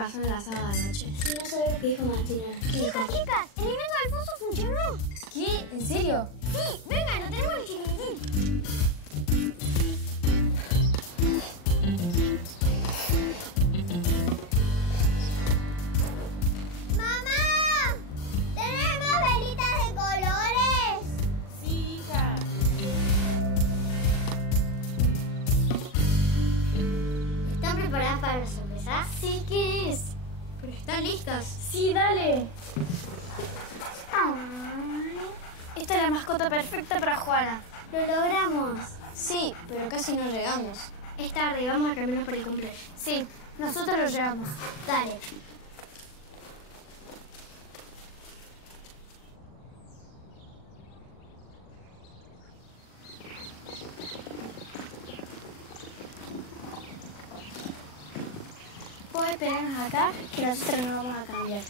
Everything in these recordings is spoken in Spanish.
pasó en la sábado anoche? Sí, no sabía qué dijo Martina. Chicas, el invento de Alfonso funcionó. ¿Qué? ¿En serio? Sí, vengan, lo tenemos el chiquitín. ¡Mamá! ¿Tenemos velitas de colores? Sí, hija. ¿Están preparadas para la sorpresa? Sí, ¿qué es? Pero están listas. Sí, dale. Esta es la mascota perfecta para Juana. Lo logramos. Sí, pero casi no llegamos. Es tarde, vamos a caminar por el cumpleaños. Sí, nosotros lo llevamos. Dale. Vos esperarnos acá, que nosotros nos vamos a cambiar.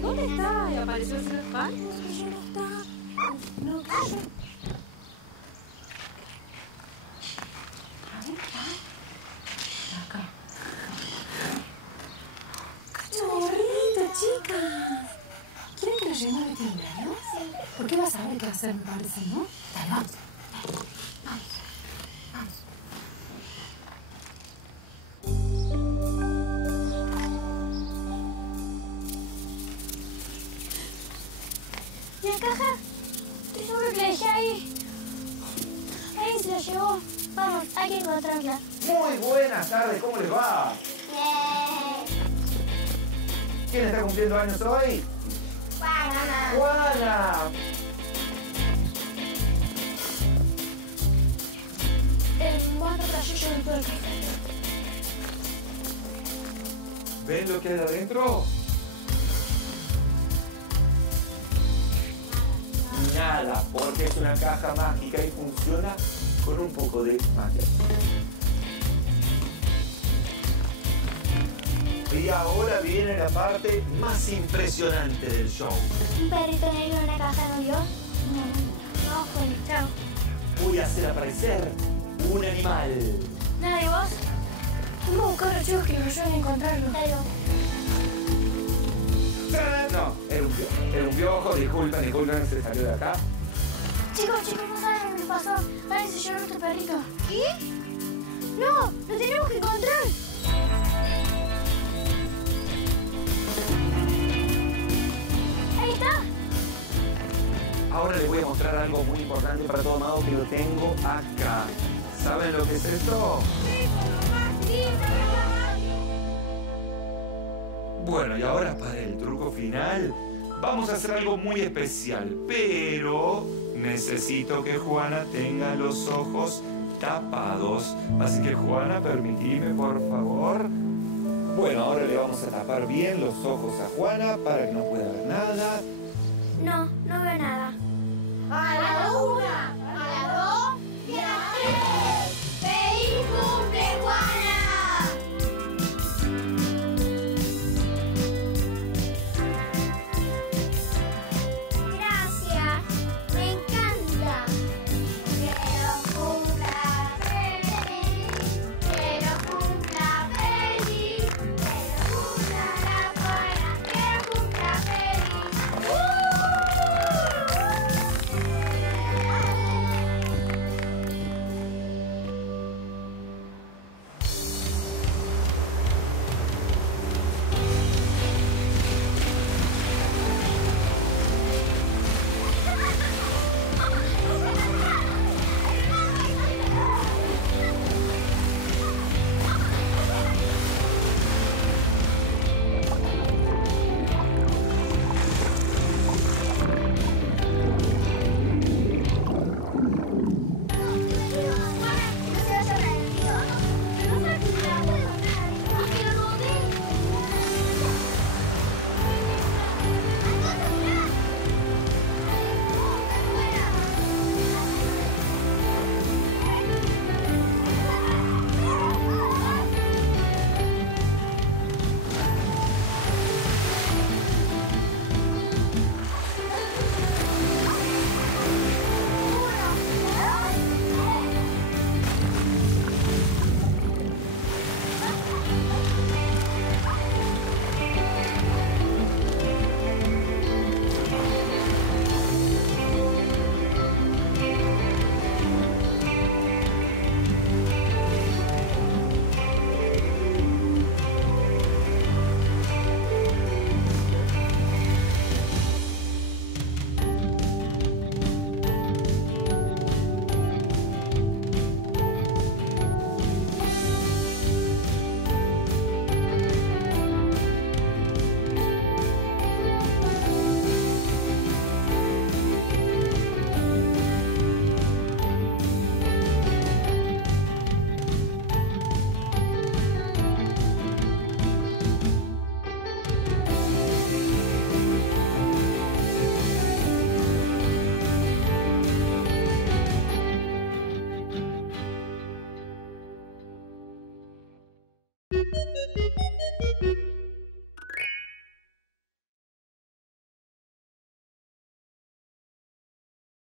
¿Dónde está? ¿Y apareció el señor Pan? No, Acá. ¡Qué bonito, chicas! ¿Quieren que lo llevemos al veterinario? Sí. ¿Por qué vas a ver qué va a hacer, me parece, no? Dale, vamos. Vamos. Vamos. ¿Y la caja? Estoy seguro que la dejé ahí. Alguien se la llevó. Vamos, hay que encontrarla. Muy buenas tardes, ¿cómo les va? ¿Quién está cumpliendo años hoy? Juana. ¡Juana! Manda para yo dentro del caja. ¿Ven lo que hay adentro? Nada, porque es una caja mágica y funciona con un poco de magia. Y ahora viene la parte más impresionante del show. ¿Un perrito negro en una caja no vio? No, bueno, chao. Voy a hacer aparecer un animal. Nada, ¿y vos? Vamos a buscar a los chicos que nos ayuden a encontrarlo. Dale. No, era un piojo, disculpen, se salió de acá. Chicos, no saben lo que pasó. Alguien se llevó nuestro perrito. ¿Qué? No, lo tenemos que encontrar. Ahí está. Ahora les voy a mostrar algo muy importante para todo Amado que lo tengo acá. ¿Saben lo que es esto? Bueno, y ahora para el truco final, vamos a hacer algo muy especial, pero necesito que Juana tenga los ojos tapados. Así que Juana, permitime, por favor. Bueno, ahora le vamos a tapar bien los ojos a Juana para que no pueda ver nada. No veo nada. ¡A la una!